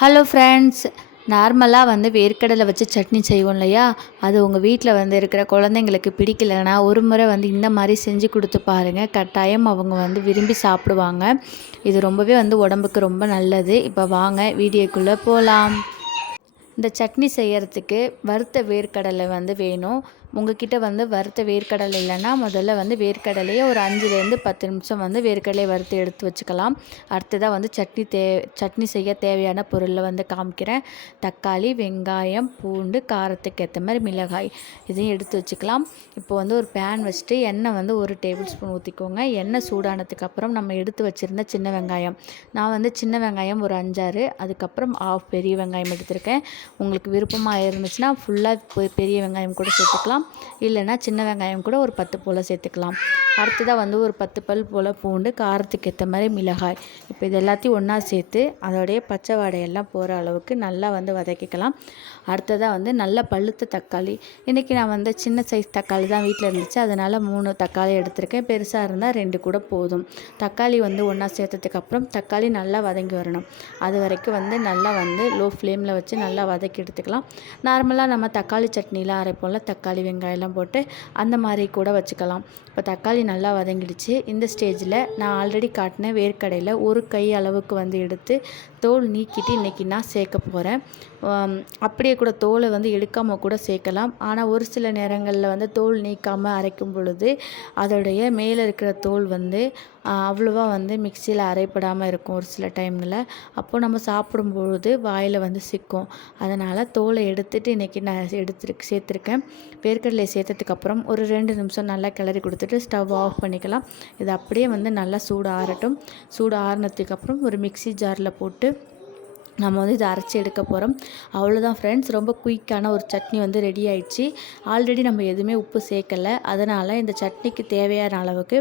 Hello friends, நார்மலாக வேர்க்கடலை வச்சு சட்னி செய்வோம் இல்லையா? அது உங்கள் வீட்டில் இருக்கிற குழந்தைங்களுக்கு பிடிக்கலைன்னா ஒரு முறை இந்த மாதிரி செஞ்சு கொடுத்து பாருங்கள். கட்டாயம் அவங்க விரும்பி சாப்பிடுவாங்க. இது ரொம்பவே உடம்புக்கு ரொம்ப நல்லது. இப்போ வாங்க வீடியோக்குள்ளே போகலாம். இந்த சட்னி செய்கிறதுக்கு வறுத்த வேர்க்கடலை வேணும். உங்ககிட்ட வறுத்த வேர்க்கடலை இல்லைன்னா முதல்ல வேர்க்கடலையை ஒரு 5லேருந்து 10 நிமிஷம் வேர்க்கடலையை வறுத்து எடுத்து வச்சுக்கலாம். அடுத்ததாக சட்னி செய்ய தேவையான பொருளை காமிக்கிறேன். தக்காளி, வெங்காயம், பூண்டு, காரத்துக்கு ஏற்ற மாதிரி மிளகாய் இதையும் எடுத்து வச்சுக்கலாம். இப்போ ஒரு பேன் வச்சுட்டு எண்ணெய் 1 டேபிள் ஸ்பூன் ஊற்றிக்கோங்க. எண்ணெய் சூடானதுக்கு அப்புறம் நம்ம எடுத்து வச்சுருந்த சின்ன வெங்காயம், நான் சின்ன வெங்காயம் ஒரு 5-6, அதுக்கப்புறம் ஆஃப் பெரிய வெங்காயம் எடுத்திருக்கேன். உங்களுக்கு விருப்பமாக இருந்துச்சுன்னா ஃபுல்லாக பெரிய வெங்காயம் கூட சேர்த்துக்கலாம். இல்லைன்னா சின்ன வெங்காயம் கூட ஒரு 10 போல் சேர்த்துக்கலாம். அடுத்ததாக ஒரு 10 பல் போல் பூண்டு, காரத்துக்கு ஏற்ற மாதிரி மிளகாய். இப்போ இது எல்லாத்தையும் ஒன்றா சேர்த்து அதோடைய பச்சை வாடையெல்லாம் போகிற அளவுக்கு நல்லா வதக்கிக்கலாம். அடுத்ததாக நல்ல பழுத்த தக்காளி. இன்றைக்கி நான் சின்ன சைஸ் தக்காளி தான் வீட்டில் இருந்துச்சு, அதனால் 3 தக்காளி எடுத்திருக்கேன். பெருசாக இருந்தால் 2 கூட போதும். தக்காளி ஒன்றா சேர்த்ததுக்கப்புறம் தக்காளி நல்லா வதங்கி வரணும். அது வரைக்கும் நல்லா லோ ஃப்ளேமில் வச்சு நல்லா வதக்கி எடுத்துக்கலாம். நார்மலாக நம்ம தக்காளி சட்னிலாம் அரைப்போம்ல, தக்காளி வெங்காயம்லாம் போட்டு அந்த மாதிரி கூட வச்சுக்கலாம். இப்போ தக்காளி நல்லா வதங்கிடுச்சு. இந்த ஸ்டேஜில் நான் ஆல்ரெடி காட்டின வேர்க்கடையில் ஒரு கை அளவுக்கு எடுத்து தோல் நீக்கிட்டு இன்றைக்கி நான் சேர்க்க போகிறேன். அப்படியே கூட தோலை எடுக்காமல் கூட சேர்க்கலாம். ஆனால் ஒரு சில நேரங்களில் தோல் நீக்காமல் அரைக்கும் பொழுது அதோடைய மேலே இருக்கிற தோல் அவ்வளோவா மிக்சியில் அரைப்படாமல் இருக்கும் ஒரு சில டைமில். அப்போது நம்ம சாப்பிடும்பொழுது வாயில் சிக்கும். அதனால் தோலை எடுத்துகிட்டு இன்றைக்கி நான் சேர்த்துருக்கேன். வேர்க்கடலையை சேர்த்ததுக்கப்புறம் ஒரு 2 நிமிஷம் நல்லா கிளறி கொடுத்துட்டு ஸ்டவ் ஆஃப் பண்ணிக்கலாம். இது அப்படியே நல்லா சூடு ஆறட்டும். சூடு ஆறினதுக்கப்புறம் ஒரு மிக்சி ஜாரில் போட்டு நம்ம இதை அரைச்சி எடுக்க போகிறோம். அவ்வளோதான் ஃப்ரெண்ட்ஸ், ரொம்ப குயிக்கான ஒரு சட்னி ரெடி ஆயிடுச்சு. ஆல்ரெடி நம்ம எதுவுமே உப்பு சேர்க்கலை, அதனால் இந்த சட்னிக்கு தேவையான அளவுக்கு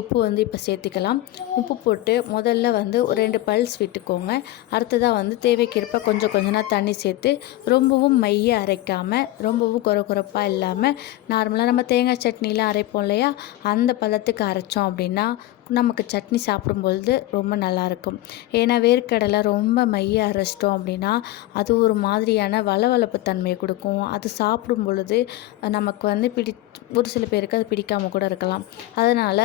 உப்பு இப்போ சேர்த்துக்கலாம். உப்பு போட்டு முதல்ல ஒரு 2 பல்ஸ் விட்டுக்கோங்க. அடுத்ததாக தேவைக்கேற்ப கொஞ்சம் தண்ணி சேர்த்து ரொம்பவும் மைய அரைக்காமல் ரொம்பவும் குறப்பாக இல்லாமல் நார்மலாக நம்ம தேங்காய் சட்னிலாம் அரைப்போம் இல்லையா, அந்த பதத்துக்கு அரைச்சோம் அப்படின்னா நமக்கு சட்னி சாப்பிடும்பொழுது ரொம்ப நல்லாயிருக்கும். ஏன்னா வேர்க்கடலை ரொம்ப மைய அரைச்சிட்டோம் அப்படின்னா அது ஒரு மாதிரியான வளவளப்பு தன்மையை கொடுக்கும். அது சாப்பிடும் பொழுது நமக்கு ஒரு சில பேருக்கு அது பிடிக்காமல் கூட இருக்கலாம். அதனால்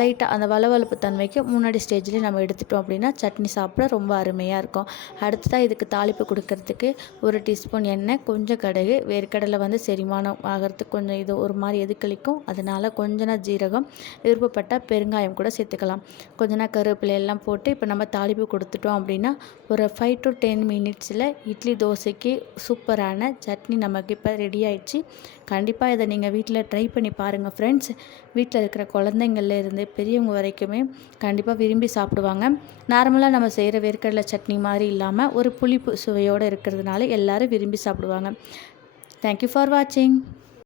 லைட்டாக அந்த வளவளப்பு தன்மைக்கு முன்னாடி ஸ்டேஜ்லேயே நம்ம எடுத்துட்டோம் அப்படின்னா சட்னி சாப்பிட ரொம்ப அருமையாக இருக்கும். அடுத்ததாக இதுக்கு தாளிப்பு கொடுக்கறதுக்கு 1 டீஸ்பூன் எண்ணெய், கொஞ்சம் கடுகு. வேர்க்கடலை செரிமானம் ஆகிறதுக்கு கொஞ்சம் இது ஒரு மாதிரி எதுக்களிக்கும். அதனால் கொஞ்சம் ஜீரகம், விருப்பப்பட்டால் பெருங்காயம் கூட சேர்த்துக்கலாம். கொஞ்சம் கருவேப்பிலை எல்லாம் போட்டு இப்போ நம்ம தாளிப்பு கொடுத்துட்டோம் அப்படின்னா ஒரு 5 to 10 மினிட்ஸில் இட்லி தோசைக்கு சூப்பரான சட்னி நமக்கு இப்போ ரெடி ஆயிடுச்சு. கண்டிப்பாக இதை நீங்கள் வீட்டில் ட்ரை பண்ணி பாருங்கள் ஃப்ரெண்ட்ஸ். வீட்டில் இருக்கிற குழந்தைங்கள்ல இருந்து பெரியவங்க வரைக்குமே கண்டிப்பாக விரும்பி சாப்பிடுவாங்க. நார்மலாக நம்ம செய்கிற வேர்க்கடலை சட்னி மாதிரி இல்லாமல் ஒரு புளிப்பு சுவையோடு இருக்கிறதுனால எல்லோரும் விரும்பி சாப்பிடுவாங்க. தேங்க்யூ ஃபார் வாட்சிங்.